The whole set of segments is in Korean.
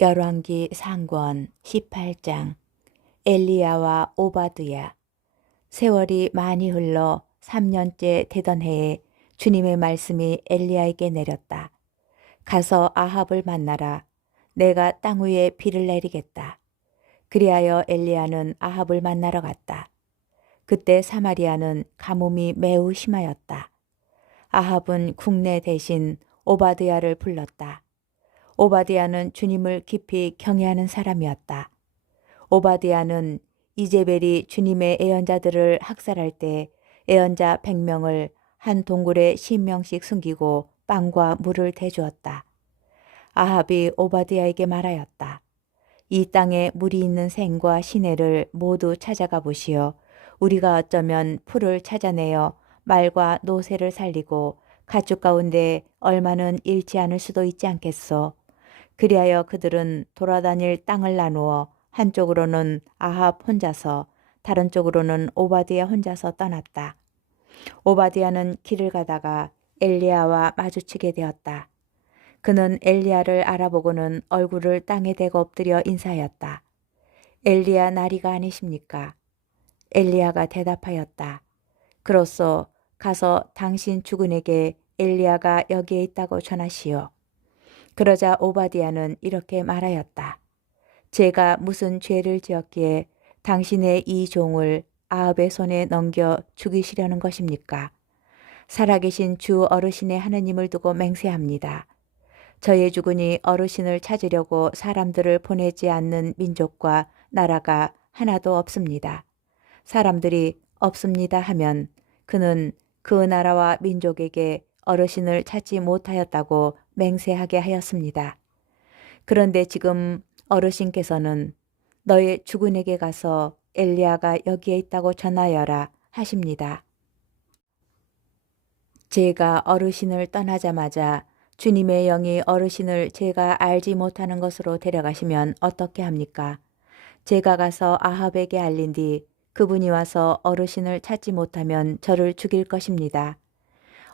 열왕기 상권 18장. 엘리야와 오바드야. 세월이 많이 흘러 3년째 되던 해에 주님의 말씀이 엘리야에게 내렸다. 가서 아합을 만나라. 내가 땅 위에 비를 내리겠다. 그리하여 엘리야는 아합을 만나러 갔다. 그때 사마리아는 가뭄이 매우 심하였다. 아합은 국내 대신 오바드야를 불렀다. 오바드야는 주님을 깊이 경외하는 사람이었다. 오바드야는 이제벨이 주님의 애언자들을 학살할 때 애언자 100명을 한 동굴에 10명씩 숨기고 빵과 물을 대주었다. 아합이 오바드야에게 말하였다. 이 땅에 물이 있는 샘과 시내를 모두 찾아가 보시어 우리가 어쩌면 풀을 찾아내어 말과 노새를 살리고 가축 가운데 얼마는 잃지 않을 수도 있지 않겠소. 그리하여 그들은 돌아다닐 땅을 나누어 한쪽으로는 아합 혼자서 다른 쪽으로는 오바드야 혼자서 떠났다. 오바드야는 길을 가다가 엘리야와 마주치게 되었다. 그는 엘리야를 알아보고는 얼굴을 땅에 대고 엎드려 인사하였다. 엘리야 나리가 아니십니까? 엘리야가 대답하였다. 그로써 가서 당신 주군에게 엘리야가 여기에 있다고 전하시오. 그러자 오바드야는 이렇게 말하였다. 제가 무슨 죄를 지었기에 당신의 이 종을 아합의 손에 넘겨 죽이시려는 것입니까? 살아계신 주 어르신의 하느님을 두고 맹세합니다. 저의 주군이 어르신을 찾으려고 사람들을 보내지 않는 민족과 나라가 하나도 없습니다. 사람들이 없습니다 하면 그는 그 나라와 민족에게 어르신을 찾지 못하였다고 맹세하게 하였습니다. 그런데 지금 어르신께서는 너의 주군에게 가서 엘리야가 여기에 있다고 전하여라 하십니다. 제가 어르신을 떠나자마자 주님의 영이 어르신을 제가 알지 못하는 것으로 데려가시면 어떻게 합니까? 제가 가서 아합에게 알린 뒤 그분이 와서 어르신을 찾지 못하면 저를 죽일 것입니다.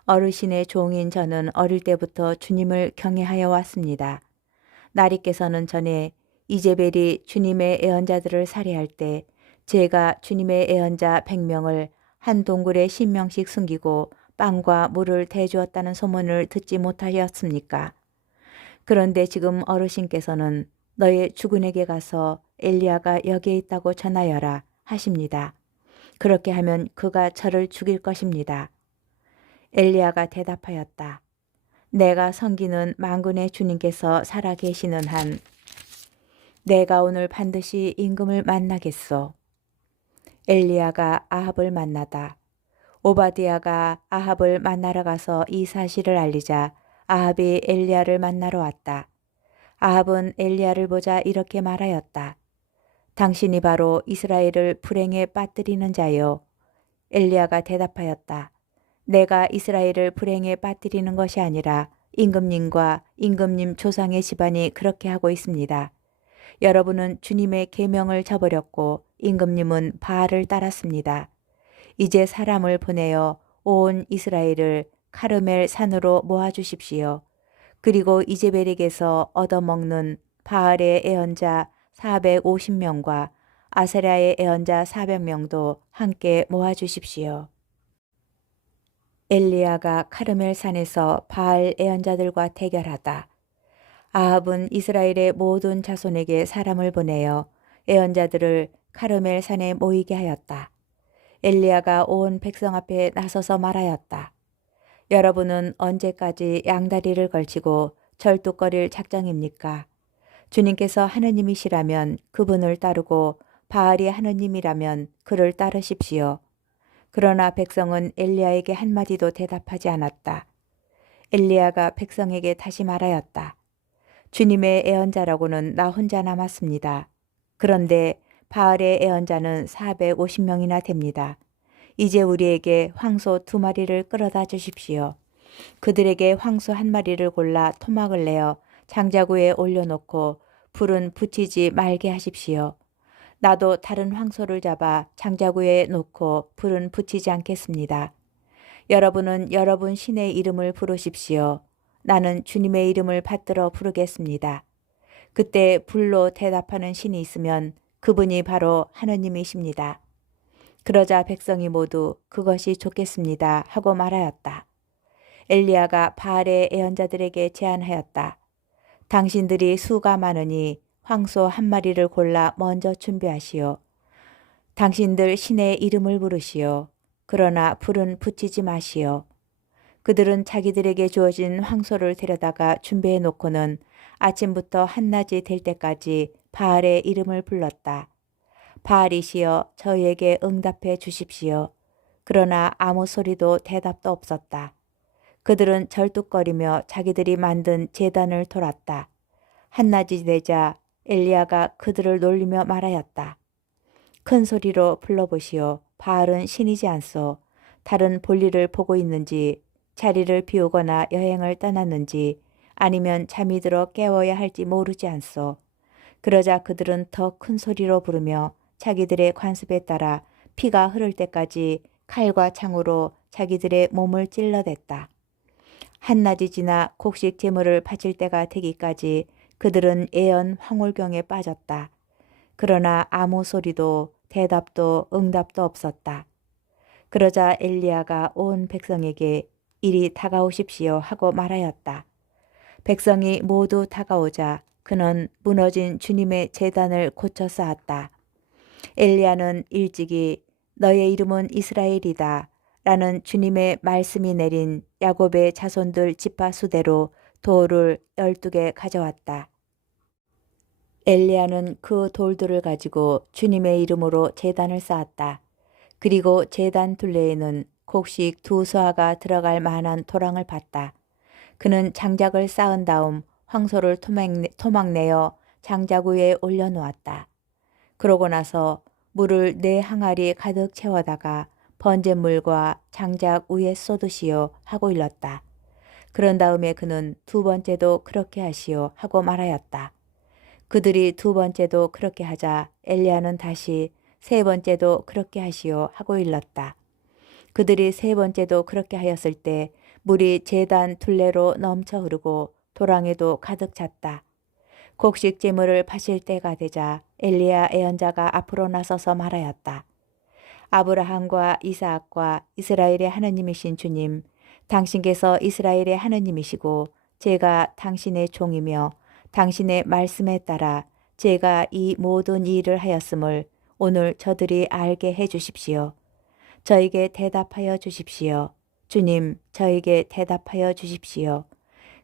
어르신의 종인 저는 어릴 때부터 주님을 경외하여 왔습니다. 나리께서는 전에 이제벨이 주님의 애언자들을 살해할 때 제가 주님의 애언자 100명을 한 동굴에 10명씩 숨기고 빵과 물을 대주었다는 소문을 듣지 못하였습니까? 그런데 지금 어르신께서는 너의 주군에게 가서 엘리야가 여기에 있다고 전하여라 하십니다. 그렇게 하면 그가 저를 죽일 것입니다. 엘리야가 대답하였다. 내가 섬기는 만군의 주님께서 살아계시는 한 내가 오늘 반드시 임금을 만나겠소. 엘리야가 아합을 만나다. 오바드야가 아합을 만나러 가서 이 사실을 알리자 아합이 엘리야를 만나러 왔다. 아합은 엘리야를 보자 이렇게 말하였다. 당신이 바로 이스라엘을 불행에 빠뜨리는 자요. 엘리야가 대답하였다. 내가 이스라엘을 불행에 빠뜨리는 것이 아니라 임금님과 임금님 조상의 집안이 그렇게 하고 있습니다. 여러분은 주님의 계명을 저버렸고 임금님은 바알을 따랐습니다. 이제 사람을 보내어 온 이스라엘을 카르멜 산으로 모아주십시오. 그리고 이제벨에게서 얻어먹는 바알의 애언자 450명과 아세라의 애언자 400명도 함께 모아주십시오. 엘리야가 카르멜 산에서 바알 애언자들과 대결하다. 아합은 이스라엘의 모든 자손에게 사람을 보내어 애언자들을 카르멜 산에 모이게 하였다. 엘리야가 온 백성 앞에 나서서 말하였다. 여러분은 언제까지 양다리를 걸치고 절뚝거릴 작정입니까? 주님께서 하느님이시라면 그분을 따르고 바알이 하느님이라면 그를 따르십시오. 그러나 백성은 엘리야에게 한마디도 대답하지 않았다. 엘리야가 백성에게 다시 말하였다. 주님의 애언자라고는 나 혼자 남았습니다. 그런데 바알의 애언자는 450명이나 됩니다. 이제 우리에게 황소 2마리를 끌어다 주십시오. 그들에게 황소 1마리를 골라 토막을 내어 장자구에 올려놓고 불은 붙이지 말게 하십시오. 나도 다른 황소를 잡아 장자구에 놓고 불은 붙이지 않겠습니다. 여러분은 여러분 신의 이름을 부르십시오. 나는 주님의 이름을 받들어 부르겠습니다. 그때 불로 대답하는 신이 있으면 그분이 바로 하느님이십니다. 그러자 백성이 모두 그것이 좋겠습니다 하고 말하였다. 엘리야가 바알의 예언자들에게 제안하였다. 당신들이 수가 많으니 황소 한 마리를 골라 먼저 준비하시오. 당신들 신의 이름을 부르시오. 그러나 불은 붙이지 마시오. 그들은 자기들에게 주어진 황소를 데려다가 준비해 놓고는 아침부터 한낮이 될 때까지 바알의 이름을 불렀다. 바알이시여 저희에게 응답해 주십시오. 그러나 아무 소리도 대답도 없었다. 그들은 절뚝거리며 자기들이 만든 제단을 돌았다. 한낮이 되자 엘리야가 그들을 놀리며 말하였다. 큰 소리로 불러보시오. 바알은 신이지 않소. 다른 볼일을 보고 있는지 자리를 비우거나 여행을 떠났는지 아니면 잠이 들어 깨워야 할지 모르지 않소. 그러자 그들은 더 큰 소리로 부르며 자기들의 관습에 따라 피가 흐를 때까지 칼과 창으로 자기들의 몸을 찔러댔다. 한낮이 지나 곡식 제물을 바칠 때가 되기까지 그들은 애연 황홀경에 빠졌다. 그러나 아무 소리도 대답도 응답도 없었다. 그러자 엘리야가 온 백성에게 이리 다가오십시오 하고 말하였다. 백성이 모두 다가오자 그는 무너진 주님의 제단을 고쳐 쌓았다. 엘리야는 일찍이 너의 이름은 이스라엘이다 라는 주님의 말씀이 내린 야곱의 자손들 지파 수대로 돌을 12개 가져왔다. 엘리야는 그 돌들을 가지고 주님의 이름으로 제단을 쌓았다. 그리고 제단 둘레에는 곡식 2서아가 들어갈 만한 토랑을 팠다. 그는 장작을 쌓은 다음 황소를 토막내어 장작 위에 올려놓았다. 그러고 나서 물을 4항아리 가득 채워다가 번제물과 장작 위에 쏟으시오 하고 일렀다. 그런 다음에 그는 2번째도 그렇게 하시오 하고 말하였다. 그들이 2번째도 그렇게 하자 엘리야는 다시 3번째도 그렇게 하시오 하고 일렀다. 그들이 3번째도 그렇게 하였을 때 물이 제단 둘레로 넘쳐 흐르고 도랑에도 가득 찼다. 곡식 제물을 파실 때가 되자 엘리야 예언자가 앞으로 나서서 말하였다. 아브라함과 이삭과 이스라엘의 하느님이신 주님, 당신께서 이스라엘의 하느님이시고 제가 당신의 종이며 당신의 말씀에 따라 제가 이 모든 일을 하였음을 오늘 저들이 알게 해 주십시오. 저에게 대답하여 주십시오. 주님, 저에게 대답하여 주십시오.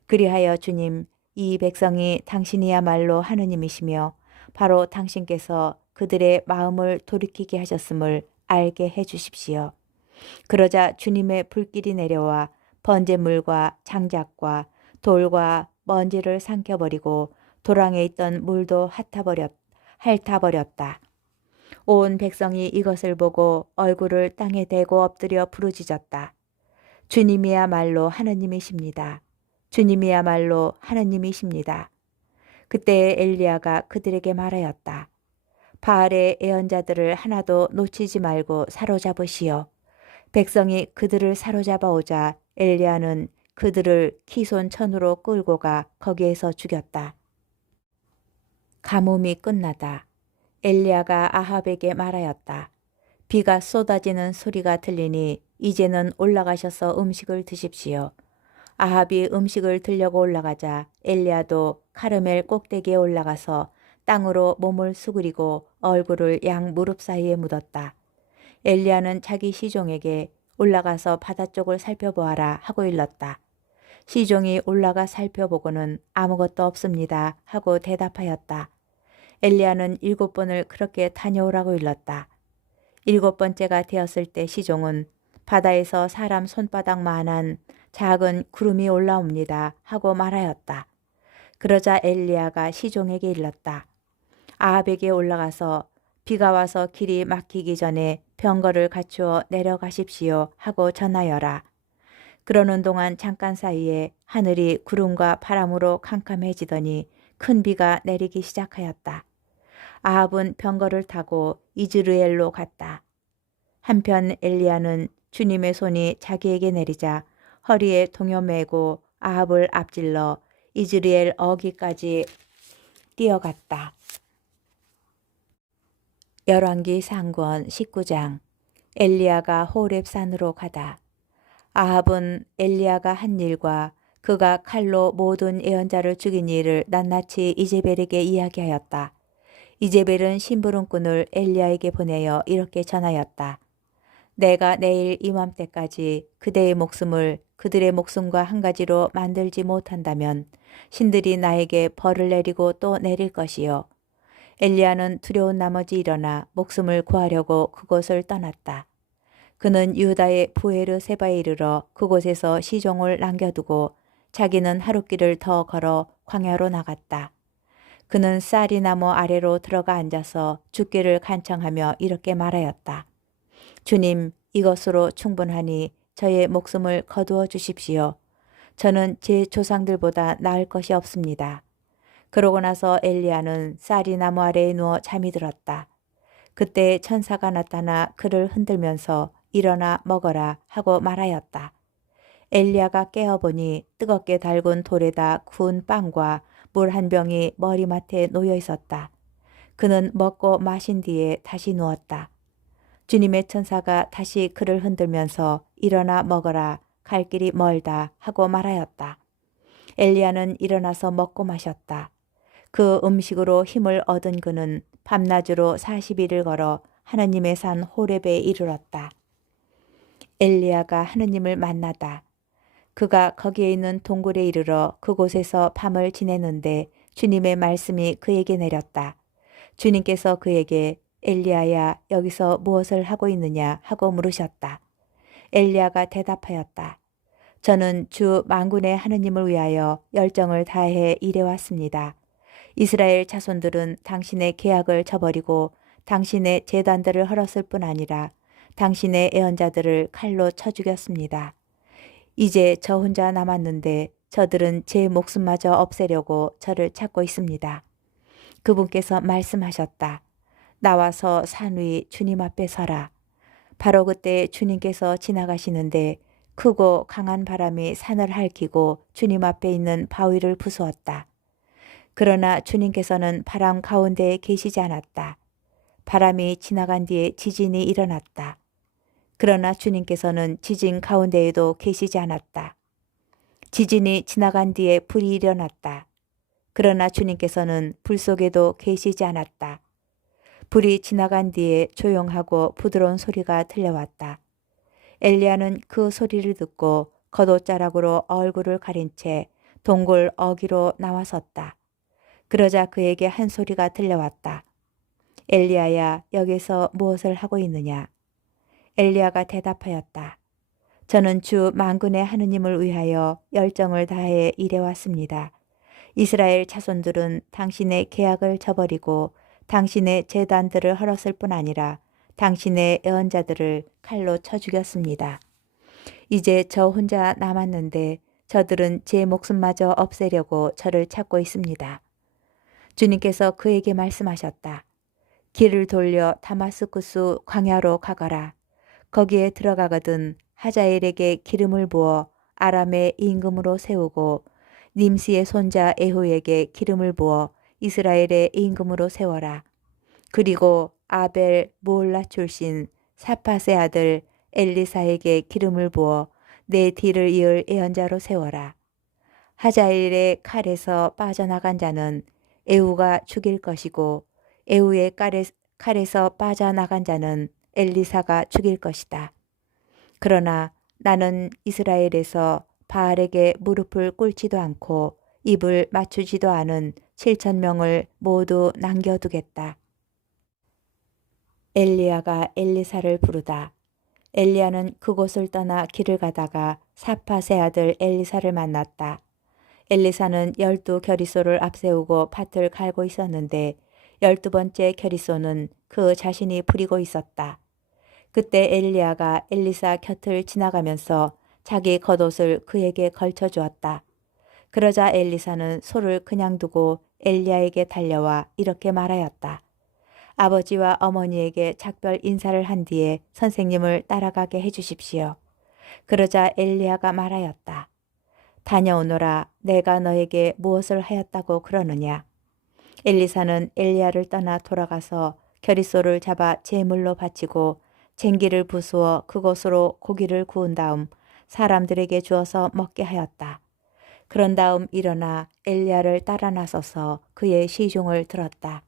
그리하여 주님, 이 백성이 당신이야말로 하느님이시며 바로 당신께서 그들의 마음을 돌이키게 하셨음을 알게 해 주십시오. 그러자 주님의 불길이 내려와 번제물과 장작과 돌과 먼지를 삼켜버리고 도랑에 있던 물도 핥아버렸다. 온 백성이 이것을 보고 얼굴을 땅에 대고 엎드려 부르짖었다. 주님이야말로 하느님이십니다. 주님이야말로 하느님이십니다. 그때 엘리야가 그들에게 말하였다. 바알의 예언자들을 하나도 놓치지 말고 사로잡으시오. 백성이 그들을 사로잡아 오자 엘리야는 그들을 키손천으로 끌고 가 거기에서 죽였다. 가뭄이 끝나다. 엘리야가 아합에게 말하였다. 비가 쏟아지는 소리가 들리니 이제는 올라가셔서 음식을 드십시오. 아합이 음식을 들려고 올라가자 엘리야도 카르멜 꼭대기에 올라가서 땅으로 몸을 수그리고 얼굴을 양 무릎 사이에 묻었다. 엘리야는 자기 시종에게 올라가서 바다 쪽을 살펴보아라 하고 일렀다. 시종이 올라가 살펴보고는 아무것도 없습니다 하고 대답하였다. 엘리야는 7번을 그렇게 다녀오라고 일렀다. 7번째가 되었을 때 시종은 바다에서 사람 손바닥만한 작은 구름이 올라옵니다 하고 말하였다. 그러자 엘리야가 시종에게 일렀다. 아합에게 올라가서 비가 와서 길이 막히기 전에 병거를 갖추어 내려가십시오 하고 전하여라. 그러는 동안 잠깐 사이에 하늘이 구름과 바람으로 캄캄해지더니 큰 비가 내리기 시작하였다. 아합은 병거를 타고 이즈르엘로 갔다. 한편 엘리야는 주님의 손이 자기에게 내리자 허리에 동요 매고 아합을 앞질러 이즈르엘 어기까지 뛰어갔다. 열왕기 상권 19장. 엘리야가 호렙산으로 가다. 아합은 엘리야가 한 일과 그가 칼로 모든 예언자를 죽인 일을 낱낱이 이제벨에게 이야기하였다. 이제벨은 심부름꾼을 엘리야에게 보내어 이렇게 전하였다. 내가 내일 이맘때까지 그대의 목숨을 그들의 목숨과 한 가지로 만들지 못한다면 신들이 나에게 벌을 내리고 또 내릴 것이요. 엘리야는 두려운 나머지 일어나 목숨을 구하려고 그곳을 떠났다. 그는 유다의 부에르세바에 이르러 그곳에서 시종을 남겨두고 자기는 하룻길을 더 걸어 광야로 나갔다. 그는 쌀이나무 아래로 들어가 앉아서 죽기를 간청하며 이렇게 말하였다. 주님, 이것으로 충분하니 저의 목숨을 거두어 주십시오. 저는 제 조상들보다 나을 것이 없습니다. 그러고 나서 엘리야는 쌀이나무 아래에 누워 잠이 들었다. 그때 천사가 나타나 그를 흔들면서 일어나 먹어라 하고 말하였다. 엘리야가 깨어보니 뜨겁게 달군 돌에다 구운 빵과 물 한 병이 머리맡에 놓여 있었다. 그는 먹고 마신 뒤에 다시 누웠다. 주님의 천사가 다시 그를 흔들면서 일어나 먹어라, 갈 길이 멀다 하고 말하였다. 엘리야는 일어나서 먹고 마셨다. 그 음식으로 힘을 얻은 그는 밤낮으로 40일을 걸어 하느님의 산 호렙에 이르렀다. 엘리야가 하느님을 만나다. 그가 거기에 있는 동굴에 이르러 그곳에서 밤을 지내는데 주님의 말씀이 그에게 내렸다. 주님께서 그에게 엘리야야 여기서 무엇을 하고 있느냐 하고 물으셨다. 엘리야가 대답하였다. 저는 주 만군의 하느님을 위하여 열정을 다해 일해왔습니다. 이스라엘 자손들은 당신의 계약을 저버리고 당신의 제단들을 헐었을 뿐 아니라 당신의 애언자들을 칼로 쳐 죽였습니다. 이제 저 혼자 남았는데 저들은 제 목숨마저 없애려고 저를 찾고 있습니다. 그분께서 말씀하셨다. 나와서 산 위 주님 앞에 서라. 바로 그때 주님께서 지나가시는데 크고 강한 바람이 산을 핥히고 주님 앞에 있는 바위를 부수었다. 그러나 주님께서는 바람 가운데에 계시지 않았다. 바람이 지나간 뒤에 지진이 일어났다. 그러나 주님께서는 지진 가운데에도 계시지 않았다. 지진이 지나간 뒤에 불이 일어났다. 그러나 주님께서는 불 속에도 계시지 않았다. 불이 지나간 뒤에 조용하고 부드러운 소리가 들려왔다. 엘리야는 그 소리를 듣고 겉옷자락으로 얼굴을 가린 채 동굴 어귀로 나와섰다. 그러자 그에게 한 소리가 들려왔다. 엘리야야, 여기서 무엇을 하고 있느냐? 엘리야가 대답하였다. 저는 주 만군의 하느님을 위하여 열정을 다해 일해왔습니다. 이스라엘 자손들은 당신의 계약을 저버리고 당신의 제단들을 헐었을 뿐 아니라 당신의 애언자들을 칼로 쳐 죽였습니다. 이제 저 혼자 남았는데 저들은 제 목숨마저 없애려고 저를 찾고 있습니다. 주님께서 그에게 말씀하셨다. 길을 돌려 다마스쿠스 광야로 가거라. 거기에 들어가거든 하자엘에게 기름을 부어 아람의 임금으로 세우고 님시의 손자 에후에게 기름을 부어 이스라엘의 임금으로 세워라. 그리고 아벨 무올라 출신 사팟의 아들 엘리사에게 기름을 부어 내 뒤를 이을 예언자로 세워라. 하자엘의 칼에서 빠져나간 자는 에후가 죽일 것이고 에후의 칼에서 빠져나간 자는 엘리사가 죽일 것이다. 그러나 나는 이스라엘에서 바알에게 무릎을 꿇지도 않고 입을 맞추지도 않은 7,000명을 모두 남겨두겠다. 엘리야가 엘리사를 부르다. 엘리야는 그곳을 떠나 길을 가다가 사팟의 아들 엘리사를 만났다. 엘리사는 12겨리소를 앞세우고 밭을 갈고 있었는데 12번째 겨리소는 그 자신이 부리고 있었다. 그때 엘리야가 엘리사 곁을 지나가면서 자기 겉옷을 그에게 걸쳐 주었다. 그러자 엘리사는 소를 그냥 두고 엘리야에게 달려와 이렇게 말하였다. 아버지와 어머니에게 작별 인사를 한 뒤에 선생님을 따라가게 해주십시오. 그러자 엘리야가 말하였다. 다녀오너라. 내가 너에게 무엇을 하였다고 그러느냐. 엘리사는 엘리야를 떠나 돌아가서 겨릿소를 잡아 제물로 바치고 쟁기를 부수어 그것으로 고기를 구운 다음 사람들에게 주어서 먹게 하였다. 그런 다음 일어나 엘리야를 따라 나서서 그의 시종을 들었다.